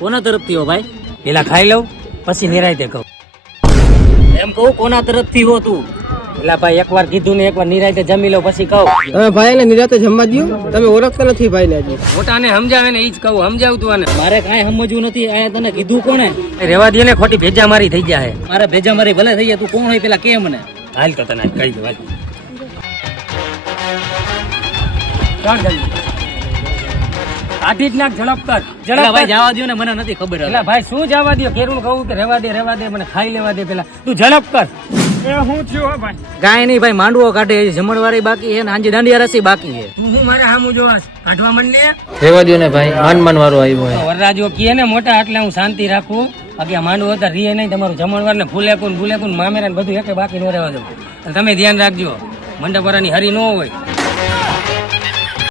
કોના તરફથી હો ભાઈ? પેલા ખાઈ લઉં પછી નિરાયતે કહું. એમ કહું કોના તરફથી હો તું? પેલા ભાઈ એકવાર કીધું ને એકવાર નિરાયતે જમી લઉં પછી કહું. તમે ભાઈ ને નિરાતે જમવા દો. તમે ઓળખતા નથી ભાઈ ને હજી. મોટાને સમજાવે ને ઈ જ કહું. સમજાવ તું આને. મારે કાંઈ સમજવું નથી. આયા તને કીધું કોને? રેવા દે ને, ખોટી ભેજા મારી થઈ જાય. મારે ભેજા મારી ભલે થઈ જાય. તું કોણ હોય પેલા કે મને. હાલ તો તને કહી દઉં. આથી જ નાખ ઝડપ કર. ભાઈ જવા દો ને, મને નથી ખબર. એટલે ભાઈ શું જવા દો? કેરું કહું કે રેવા દે મને ખાઈ લેવા દે. પેલા તું ઝડપ કર. કાંઈ નહીં ભાઈ, માંડવો કાઢે, જમણવારી બાકી છે ને હાંજે દાંડિયા રસી બાકી છે. તું હું મારે સામું જોવાસ? કાઢવા માંડ ને. રેવા દો ને ભાઈ, માન વારો આવ્યો હોય. વરરાજો કહે ને મોટા એટલે હું શાંતિ રાખું. બાકી આ માંડવો હતા રીએ નહીં. તમારું જમણવાર ને ફૂલેકુન મામેરા ને બધું એકે બાકી ન રહેવા દઉં. તમે ધ્યાન રાખજો, મંડપવાળાની હરી ન હોય.